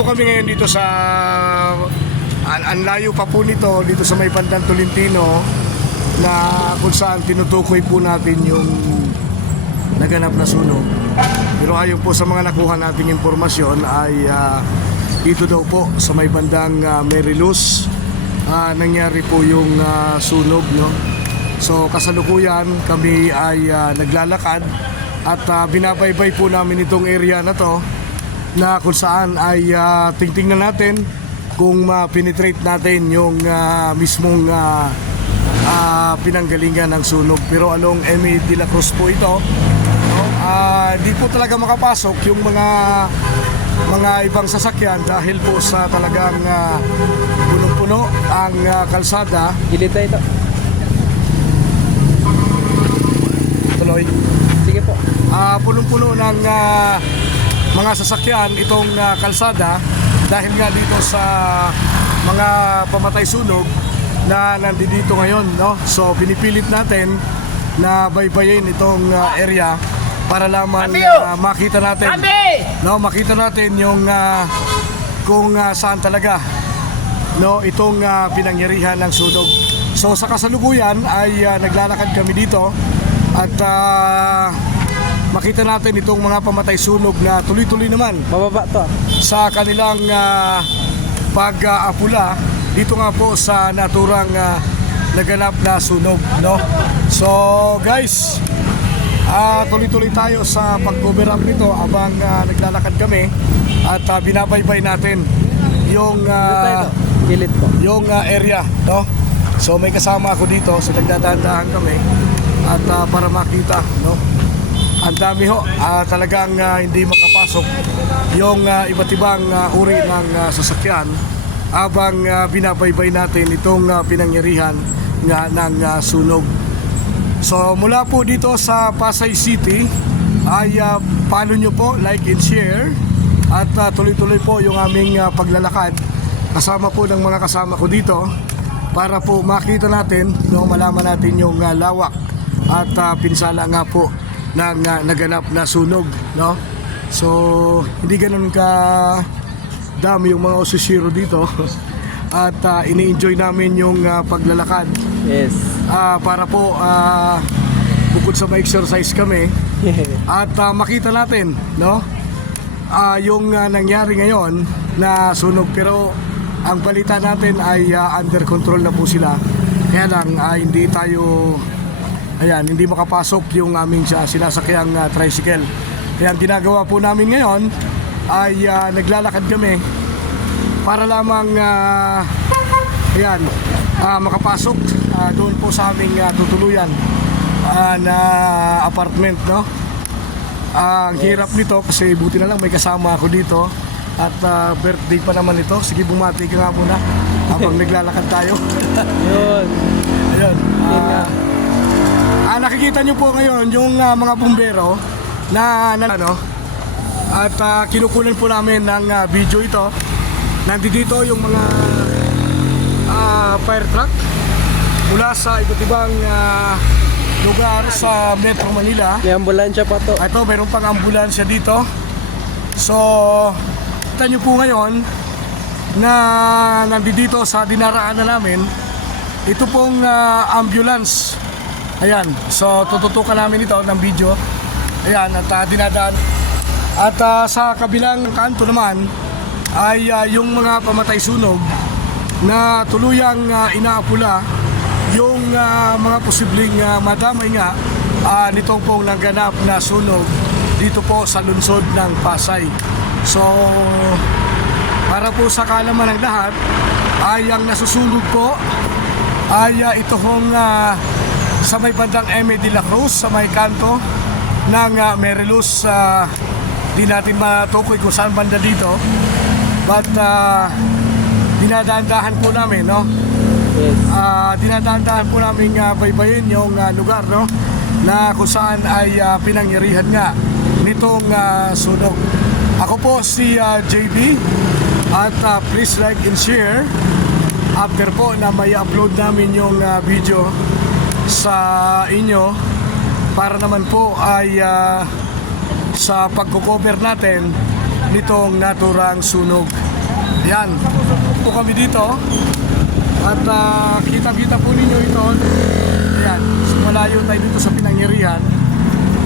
po kami ngayon dito sa ang layo pa po nito dito sa may bandang Tolentino na kung saan tinutukoy po natin yung naganap na sunog. Pero ayon po sa mga nakuha nating impormasyon ay dito daw po sa may bandang Mariluz nangyari po yung sunog, no? So kasalukuyan kami ay naglalakad at binabaybay po namin itong area na to na kung saan ay tingtingnan natin kung ma-penetrate natin yung mismong pinanggalingan ng sunog. Pero along M.A. de la Cruz po ito, no? Di po talaga makapasok yung mga ibang sasakyan dahil po sa talagang punong-puno ang kalsada. Gilid na ito. Tuloy. Sige po. Punong-puno ng mga sasakyan itong kalsada dahil nga dito sa mga pamatay sunog na nandito ngayon, no? So pinipilit natin na baybayin itong area para lamang makita natin, no, makita natin yung kung saan talaga, no, itong pinangyarihan ng sunog. So sa kasalukuyan ay naglalakad kami dito at makita natin itong mga pamatay sunog na tuloy-tuloy naman Mababa to. sa kanilang pag-apula dito nga po sa naturang naganap na sunog, no? So guys, tuloy-tuloy tayo sa pag-cover up nito habang naglalakad kami at binabaybay natin yung Gilid po. yung area, no? So may kasama ako dito, so nagdadaan-daan kami at para makita, no? Ang dami ho, talagang hindi makapasok yung iba't ibang uri ng sasakyan habang binabaybay natin itong pinangyarihan nga ng sunog. So mula po dito sa Pasay City ay follow nyo po, like and share at tuloy-tuloy po yung aming paglalakad kasama po ng mga kasama ko dito para po makita natin, no, malaman natin yung lawak at pinsala nga po ng naganap na sunog, no? So hindi ganun ka dami yung mga osisiro dito at ini-enjoy namin yung paglalakad. Yes. Para po bukod sa ma-exercise kami at makita natin, no, yung nangyari ngayon na sunog. Pero ang balita natin ay under control na po sila. Kaya lang hindi tayo hindi makapasok yung aming sinasakyang tricycle. Kaya ang ginagawa po namin ngayon ay naglalakad kami para lamang makapasok doon po sa aming tutuluyan na apartment, no? Ang hirap nito kasi buti na lang may kasama ako dito at birthday pa naman ito. Sige, bumati ka nga muna habang naglalakad tayo. Yun. Ayun. Nakikita nyo po ngayon yung mga bumbero na ano, at kinukunan po namin ng video ito. Nandito yung mga fire truck mula sa iba't ibang lugar sa Metro Manila. May ambulansya pa to. Ito, mayroon pang ambulansya dito. So, kita nyo po ngayon na nandito sa dinaraanan namin. Ito pong ambulance. Ayan, so tututukan namin ito ng video. Ayan, at dinadaan. At sa kabilang kanto naman ay yung mga pamatay sunog na tuluyang inaapula yung mga posibleng madamay nga nitong pong naganap na sunog dito po sa lungsod ng Pasay. So para po sa kaalaman ng lahat ay ang nasusunog po ay ito hong sa may bandang M.A. de la Cruz, sa may kanto ng Mariluz. Di natin matukoy kung saan banda dito, but dinadaan-dahan po namin, no? Yes. Dinadaan-dahan po namin baybayin yung lugar, no, na kung saan ay pinangyarihan nga nitong sunog. Ako po si JB at please like and share after po na may upload namin yung video sa inyo para naman po ay sa pagko-cover natin nitong naturang sunog. Ayan. Po kami dito. At kita-kita po ninyo ito. Ayan. So, malayo tayo dito sa pinangyarihan.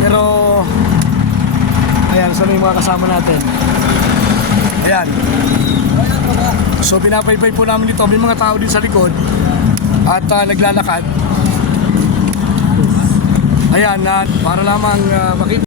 Pero, ayan. Saan yung mga kasama natin? Ayan. So, pinapaypay po namin ito. May mga tao din sa likod. At naglalakad. Ayan. Para lamang makita.